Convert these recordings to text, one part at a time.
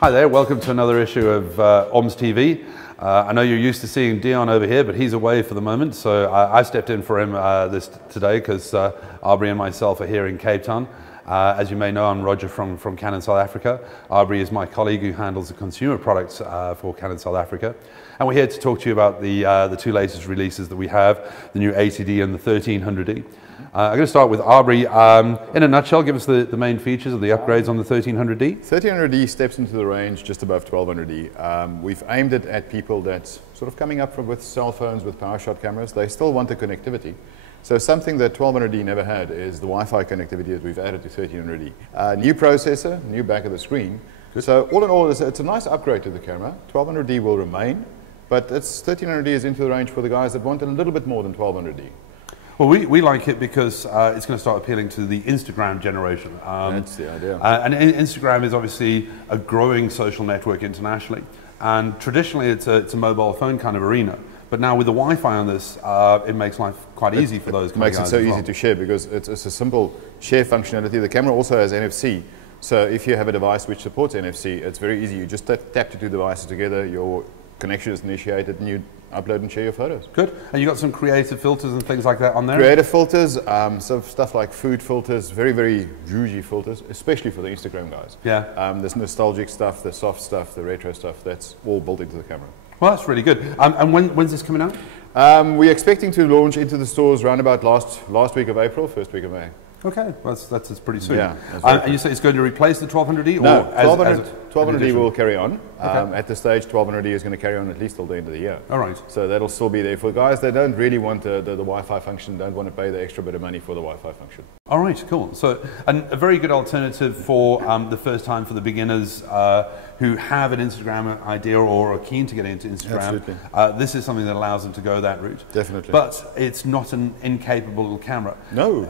Hi there, welcome to another issue of OrmsTV. I know you're used to seeing Dion over here, but he's away for the moment, so I stepped in for him today because Abri and myself are here in Cape Town. As you may know, I'm Roger from Canon South Africa. Abri is my colleague who handles the consumer products for Canon South Africa. And we're here to talk to you about the two latest releases that we have, the new 80D and the 1300D. I'm going to start with Abri. In a nutshell, give us the main features of the upgrades on the 1300D. 1300D steps into the range just above 1200D. We've aimed it at people that's sort of coming up with cell phones, with PowerShot cameras. They still want the connectivity. So something that 1200D never had is the Wi-Fi connectivity that we've added to 1300D. New processor, new back of the screen. Good. So all in all, it's a nice upgrade to the camera. 1200D will remain, but 1300D is into the range for the guys that want a little bit more than 1200D. Well, we like it because it's going to start appealing to the Instagram generation. That's the idea. And Instagram is obviously a growing social network internationally. And traditionally, it's a mobile phone kind of arena. But now with the Wi-Fi on this, it makes life quite easy for those kind of guys. It makes it so easy to share because it's a simple share functionality. The camera also has NFC. So if you have a device which supports NFC, it's very easy. You just tap the two devices together, your connection is initiated, and you upload and share your photos. Good. And you've got some creative filters and things like that on there? Creative filters, so stuff like food filters, very, very rougey filters, especially for the Instagram guys. Yeah. There's nostalgic stuff, the soft stuff, the retro stuff, that's all built into the camera. Well, that's really good. And when's this coming out? We're expecting to launch into the stores around about last week of April, first week of May. Okay, well, that's pretty soon. Yeah, and you say it's going to replace the 1200D? No, 1200D will carry on. Okay. At this stage, 1200D is going to carry on at least till the end of the year. All right. So that'll still be there. For guys that don't really want the Wi-Fi function, don't want to pay the extra bit of money for the Wi-Fi function. All right, cool. So a very good alternative for the first time for the beginners who have an Instagram idea or are keen to get into Instagram. Absolutely. This is something that allows them to go that route. Definitely. But it's not an incapable little camera. No.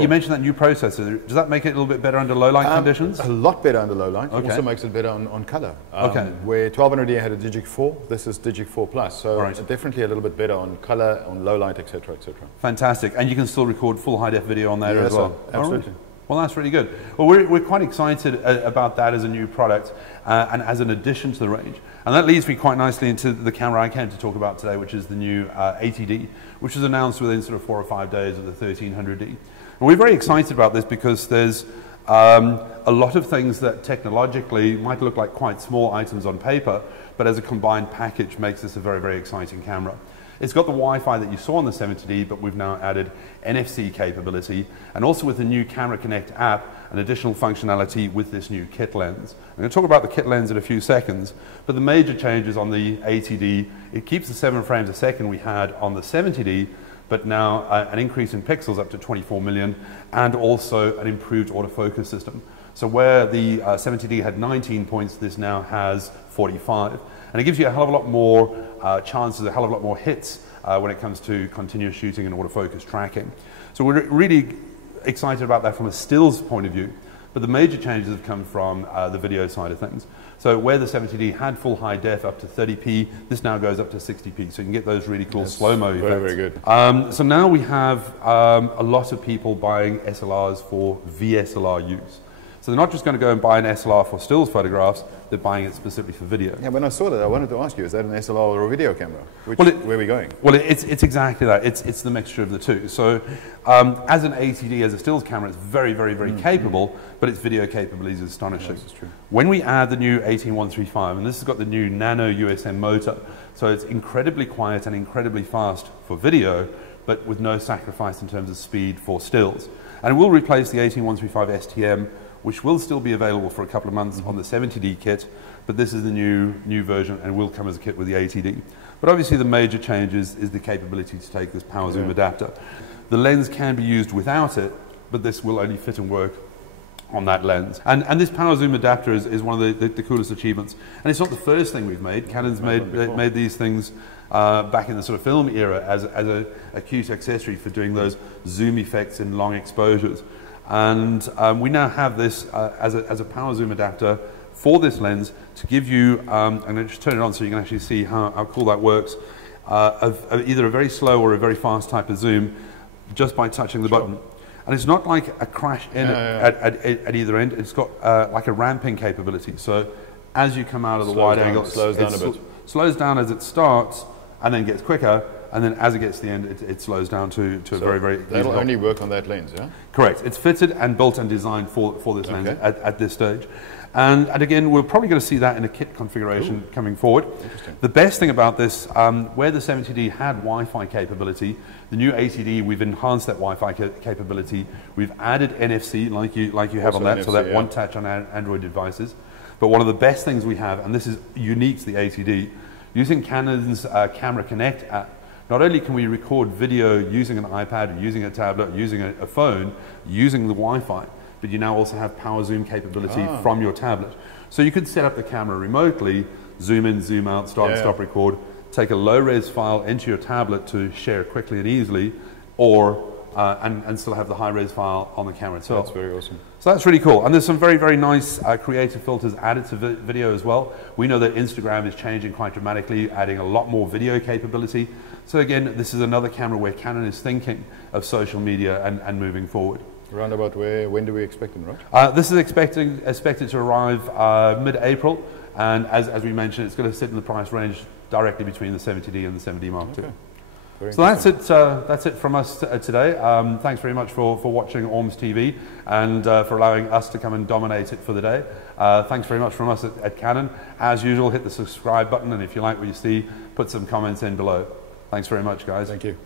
You mentioned that new processor. Does that make it a little bit better under low light conditions? A lot better under low light. Okay. Also makes it better on color. Okay. Where 1200D had a Digic 4, this is Digic 4 Plus. So definitely a little bit better on color, on low light, etc., etc. Fantastic. And you can still record full high def video on there as well. Absolutely. Right. Well, that's really good. Well, we're quite excited about that as a new product and as an addition to the range. And that leads me quite nicely into the camera I came to talk about today, which is the new 80D, which was announced within sort of 4 or 5 days of the 1300D. And we're very excited about this because there's a lot of things that technologically might look like quite small items on paper, but as a combined package makes this a very, very exciting camera. It's got the Wi-Fi that you saw on the 70D, but we've now added NFC capability, and also with the new Camera Connect app, an additional functionality with this new kit lens. I'm going to talk about the kit lens in a few seconds, but the major changes on the 80D, it keeps the 7 frames a second we had on the 70D, but now an increase in pixels up to 24 million, and also an improved autofocus system. So where the 70D had 19 points, this now has 45. And it gives you a hell of a lot more chances, a hell of a lot more hits when it comes to continuous shooting and autofocus tracking. So we're really excited about that from a stills point of view. But the major changes have come from the video side of things. So where the 70D had full high def up to 30p, this now goes up to 60p. So you can get those really cool slow-mo effects. Very, very good. So now we have a lot of people buying SLRs for VSLR use. So they're not just going to go and buy an SLR for stills photographs, they're buying it specifically for video. Yeah, when I saw that, I wanted to ask you, is that an SLR or a video camera? Where are we going? Well, it's exactly that. It's the mixture of the two. So as an 80D, as a stills camera, it's very, very, very capable, but its video capability is astonishing. Yes, true. When we add the new 18135, and this has got the new nano USM motor, so it's incredibly quiet and incredibly fast for video, but with no sacrifice in terms of speed for stills. And it will replace the 18135 STM, which will still be available for a couple of months on the 70D kit, but this is the new version and will come as a kit with the 80D. But obviously the major change is the capability to take this power zoom adapter. The lens can be used without it, but this will only fit and work on that lens. And this power zoom adapter is one of the coolest achievements. And it's not the first thing we've made. Canon's made these things back in the sort of film era as a cute accessory for doing those zoom effects in long exposures. And we now have this as a power zoom adapter for this lens to give you, I'm going to just turn it on so you can actually see how cool that works, of either a very slow or a very fast type of zoom just by touching the button. And it's not like a crash in at either end, it's got like a ramping capability. So as you come out of the Slows wide down, angle, slows down a bit. slows down as it starts, and then gets quicker, and then as it gets to the end, it slows down to a very, very easy That'll drop. only work on that lens, yeah? Correct. It's fitted and built and designed for this lens at this stage. And again, we're probably going to see that in a kit configuration coming forward. The best thing about this, where the 70D had Wi-Fi capability, the new 80D, we've enhanced that Wi-Fi capability. We've added NFC, like you have on that, NFC, so that one touch on Android devices. But one of the best things we have, and this is unique to the 80D, using Canon's Camera Connect app, not only can we record video using an iPad, or using a tablet, or using a phone, using the Wi-Fi, but you now also have power zoom capability from your tablet. So you could set up the camera remotely, zoom in, zoom out, start and stop record, take a low-res file into your tablet to share quickly and easily, or and still have the high-res file on the camera itself. That's very awesome. So that's really cool. And there's some very, very nice creative filters added to video as well. We know that Instagram is changing quite dramatically, adding a lot more video capability. So again, this is another camera where Canon is thinking of social media and moving forward. Around about when do we expect them, right? This is expected to arrive mid-April, and as we mentioned, it's going to sit in the price range directly between the 70D and the 70D Mark II. So that's it from us today. Thanks very much for watching OrmsTV and for allowing us to come and dominate it for the day. Thanks very much from us at Canon. As usual, hit the subscribe button, and if you like what you see, put some comments in below. Thanks very much, guys. Thank you.